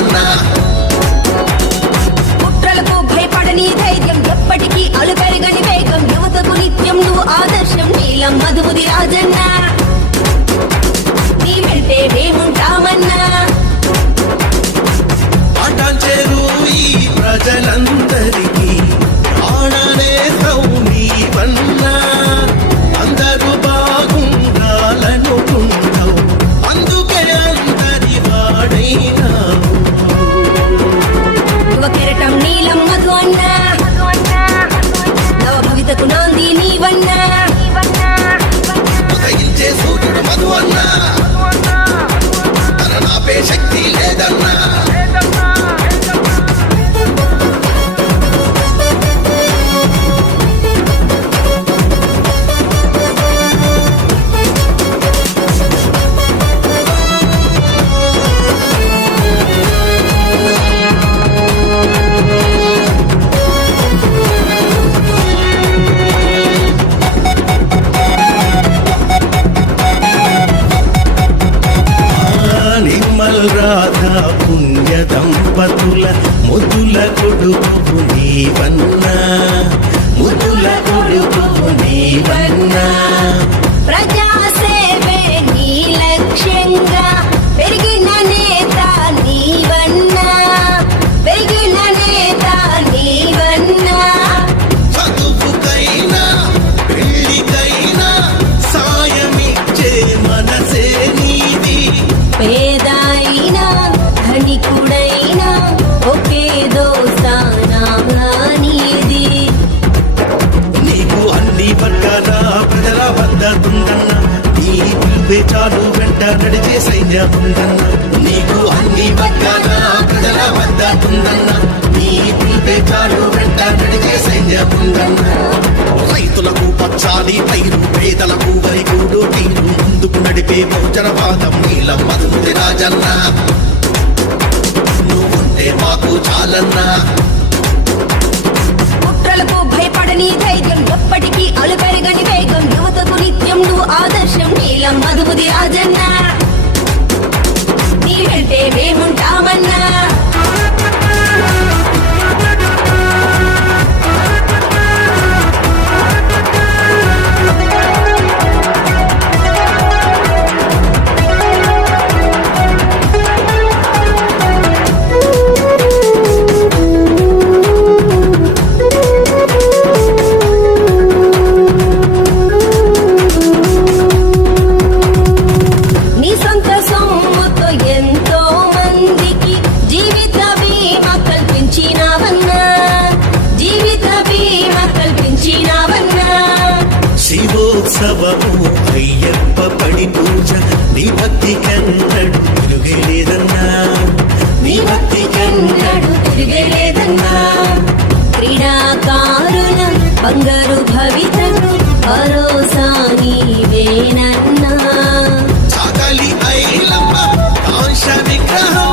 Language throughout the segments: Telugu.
రాజన్నా. కుట్రలకు భయపడని ధైర్యం, ఎప్పటికీ అలుపెరగని వేగం, యువతకు నిత్యం నువ్వు ఆదర్శం. నీలం మధుముది రాజన్నా, నీ వెంటే మేముంటామన్నా. పటాన్చెరు ఈ ప్రజలందరికీ ఆడనే నీవన్నా. అందరూ బాగుండాలనుకుంటావు, అందుకే అందరి వాడైనావు. యువ కెరటం నీలం మధు అన్నా, నవ భవితకు నాంది నీవన్నా. ఉదయించే సూర్యుడు మధు అన్నా, తన నాపే శక్తి లేదన్నా. రాధా పుణ్య దంపతుల ముద్దుల కొడుకు నీవన్నా, ముద్దుల కొడుకు నీవన్నా. ప్రజాసేవే నీ లక్ష్యంగా పెరిగిన నేత నీవన్నా, పెరిగిన నేత నీవన్నా. చదువుకైనా పెళ్లికైనా సాయమిచ్చే మనసే నీది. పేదైనా ధనికుడైనా ఒకే దోస్తానా నీది. నీకు అన్ని వర్గాల ప్రజల వద్దతుందన్నా, నీ పిలుపే చాలు వెంట నడిచే సైన్యముందన్నా. నీకు అన్ని వర్గాల ప్రజల వద్దతుందన్నా, నీ పిలుపే చాలు వెంట నడిచే సైన్యముందన్నా. రైతులకు పచ్చాలి పైరు, పేదలకు వరిగూడు తీరు, ముందుకు నడిపే భోజనవాదం నీలం మధుముది రాజన్నా. నువ్వుంటే మాకు చాలన్నా. కుట్రలకు భయపడని ధైర్యం, ఎప్పటికీ అలుపెరగని వేగం, యువతకు నిత్యం నువ్వు ఆదర్శం. నీలం మధుముది రాజన్నా, నీ వెంటే మేముంటామన్నా. నీ సొంత సొమ్ముతో ఎంతో మందికి జీవిత బీమా కల్పించినావన్నా, జీవిత బీమా కల్పించినావన్నా. శివోత్సవము అయ్యప్ప పడి పూజ, నీ భక్తి కన్నడు తిరుగలేదన్నా, నీ భక్తి కన్నడు తిరగలేదన్నా. క్రీడాకారుల బంగారు భవితకు భరోసా నీవేనన్నా. చాకలి ఐలమ్మ కాంశ విగ్రహం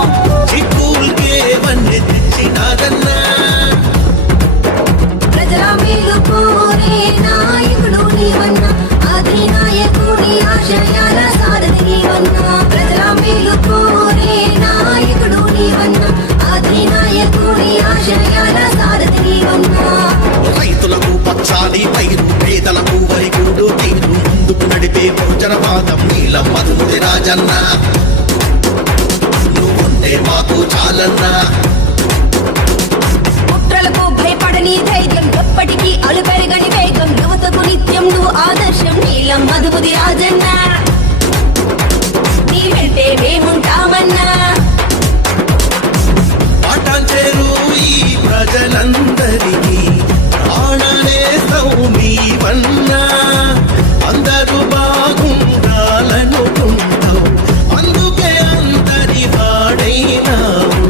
చిక్కుల్కే వన్నె తెచ్చినాదన్నా. ప్రజల మేలు కోరే నాయకుడు నీవన్నా, అధినాయకుడి ఆశయాల సారథి నీవన్నా. ప్రజల మేలు కోరే నాయకుడు నీవన్నా, అధినాయకుడి ఆశయాల సారథి నీవన్నా. రైతులకు పచ్చాలి పైరు, పేదలకు వరిగూడు తీరు, ముందుకు నడిపే భోజనవాదం నీలం మధుముది రాజన్నా. నువ్వుంటే మాకు చాలన్నా. కుట్రలకు భయపడని ధైర్యం, ఎప్పటికీ అలుపెరగని వేగం, యువతకు నిత్యం నువ్వు ఆదర్శం. నీలం మధుముది రాజన్నా, నీ వెంటే మేముంటామన్నా. పటాన్చెరు ఈ ప్రజలందరికీ ఆడనే నీవన్నా. అందరూ బాగుండాలనుకుంటావు, అందుకే అందరి వాడైనావు.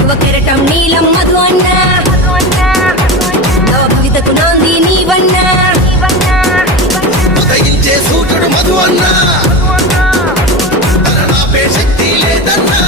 యువ కెరటం నీలం మధు అన్నా, నవ భవితకు నాంది నీవన్నా. ఉదయించే సూర్యుడు మధు అన్నా, తన నాపే శక్తి లేదన్నా.